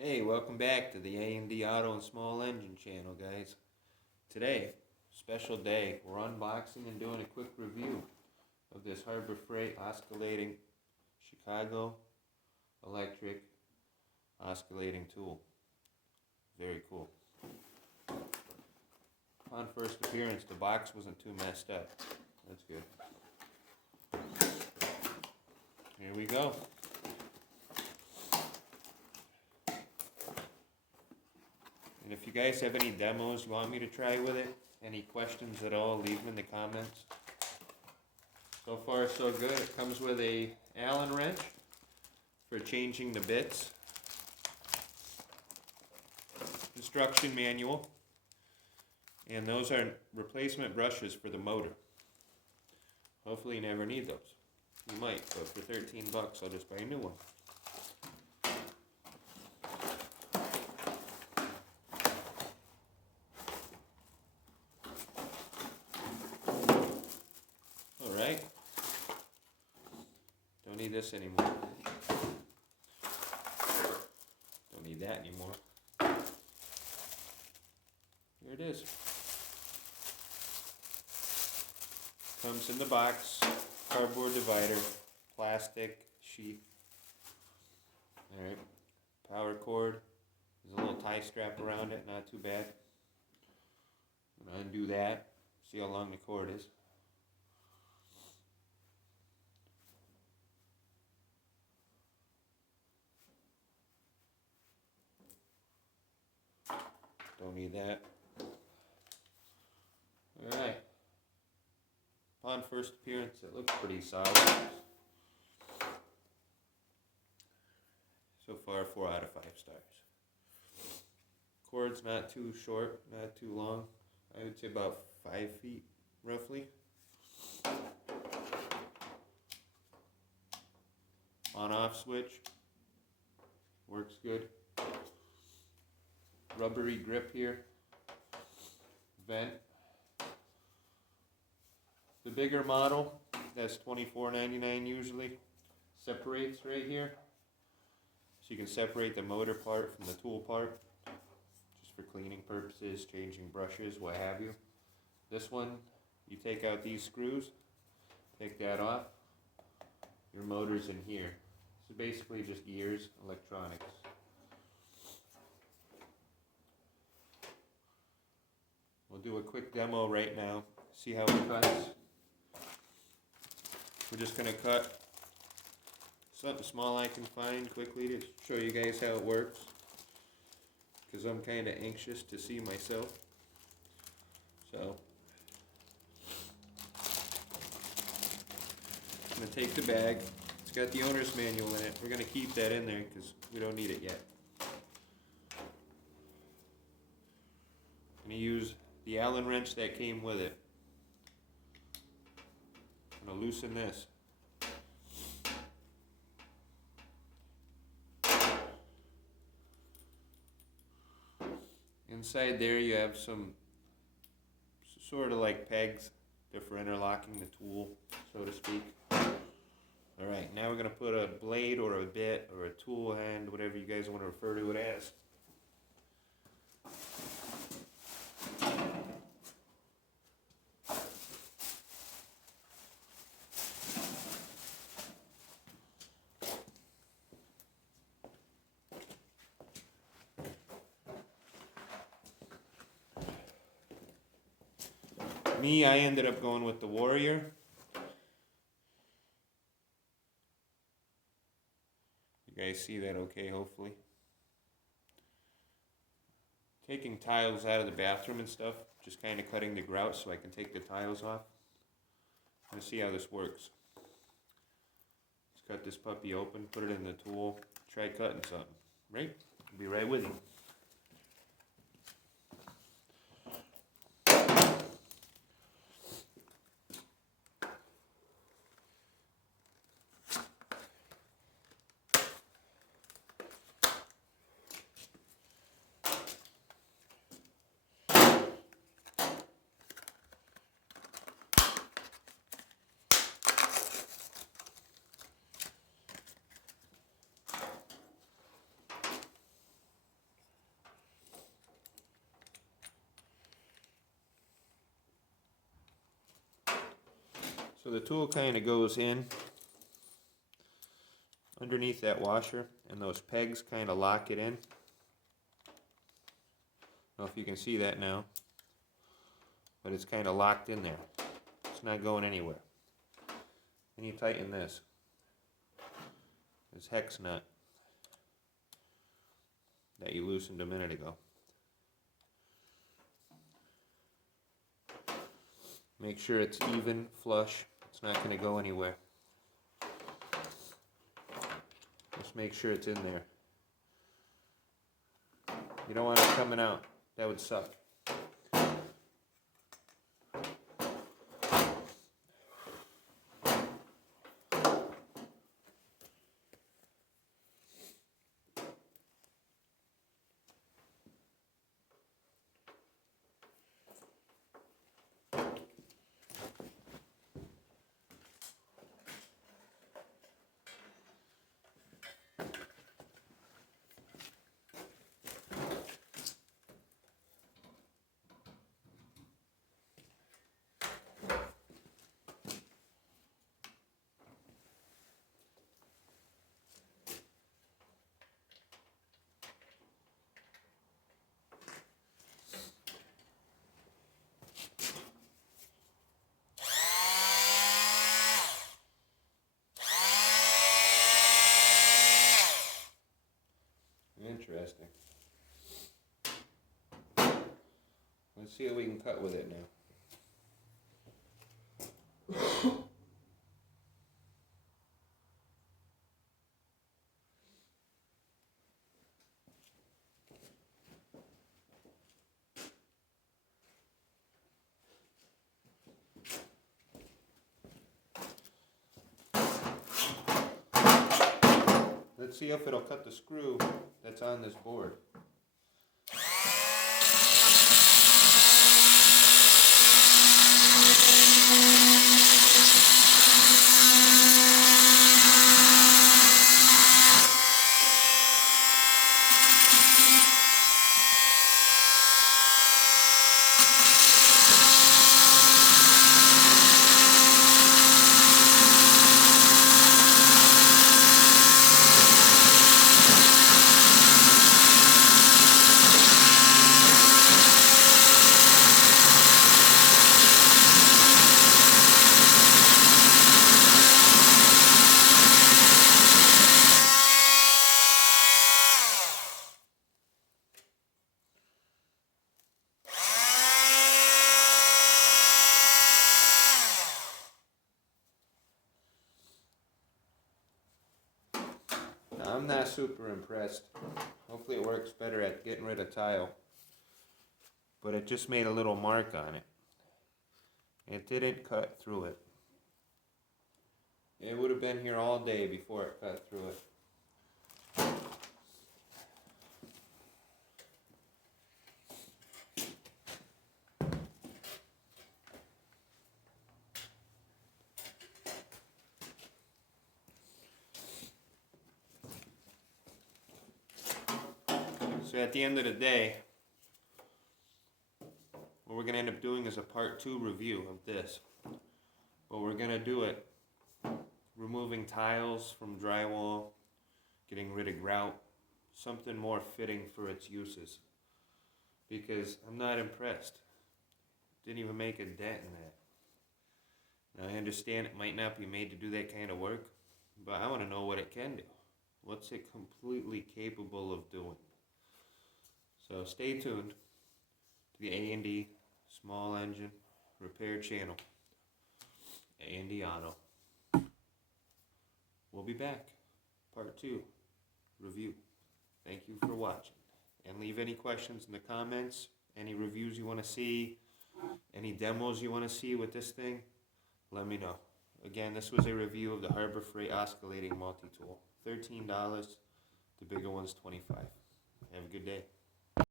Hey, welcome back to the A&D Auto and Small Engine channel, guys. Today, special day, we're unboxing and doing a quick review of this Harbor Freight oscillating Chicago electric oscillating tool. Very cool. On first appearance, the box wasn't too messed up. That's good. Here we go. And if you guys have any demos you want me to try with it, any questions at all, leave them in the comments. So far so good. It comes with a Allen wrench for changing the bits, instruction manual, and those are replacement brushes for the motor. Hopefully you never need those. You might, but for 13 bucks I'll just buy a new one. Alright, don't need this anymore. Don't need that anymore. Here it is. Comes in the box, cardboard divider, plastic sheath. Alright, power cord. There's a little tie strap around it, not too bad. I'm going to undo that, see how long the cord is. Don't need that. Alright. Upon first appearance, it looks pretty solid. So far, 4 out of 5 stars. Cord's not too short, not too long. I would say about 5 feet, roughly. On-off switch. Works good. Rubbery grip here. Vent. The bigger model, that's $24.99 usually, separates right here. So you can separate the motor part from the tool part, just for cleaning purposes, changing brushes, what have you. This one, you take out these screws, take that off, your motor's in here. So basically just gears, electronics. We'll do a quick demo right now, see how it cuts. We're just going to cut something small I can find quickly to show you guys how it works, because I'm kind of anxious to see myself. So, I'm going to take the bag. It's got the owner's manual in it. We're going to keep that in there because we don't need it yet. I'm going to use the Allen wrench that came with it. I'm going to loosen this. Inside there you have some sort of like pegs for interlocking the tool, so to speak. Alright, now we're going to put a blade or a bit or a tool hand, whatever you guys want to refer to it as. Me, I ended up going with the Warrior. You guys see that okay, hopefully. Taking tiles out of the bathroom and stuff, just kind of cutting the grout so I can take the tiles off. Let's see how this works. Let's cut this puppy open, put it in the tool, try cutting something, right? I'll be right with you. So the tool kind of goes in underneath that washer, and those pegs kind of lock it in. I don't know if you can see that now, but it's kind of locked in there. It's not going anywhere. Then you tighten this hex nut that you loosened a minute ago. Make sure it's even, flush. It's not going to go anywhere. Just make sure it's in there. You don't want it coming out. That would suck. Interesting. Let's see what we can cut with it now. Let's see if it'll cut the screw that's on this board. I'm not super impressed. Hopefully it works better at getting rid of tile. But it just made a little mark on it. It didn't cut through it. It would have been here all day before it cut through it. So at the end of the day, what we're going to end up doing is a part 2 review of this. But we're going to do it removing tiles from drywall, getting rid of grout, something more fitting for its uses. Because I'm not impressed. Didn't even make a dent in that. Now I understand it might not be made to do that kind of work, but I want to know what it can do. What's it completely capable of doing? So stay tuned to the A&D Small Engine Repair channel, A&D Auto. We'll be back, part 2 review. Thank you for watching, and leave any questions in the comments, any reviews you want to see, any demos you want to see with this thing, let me know. Again, this was a review of the Harbor Freight Oscillating Multi-Tool. $13, the bigger one's $25. Have a good day.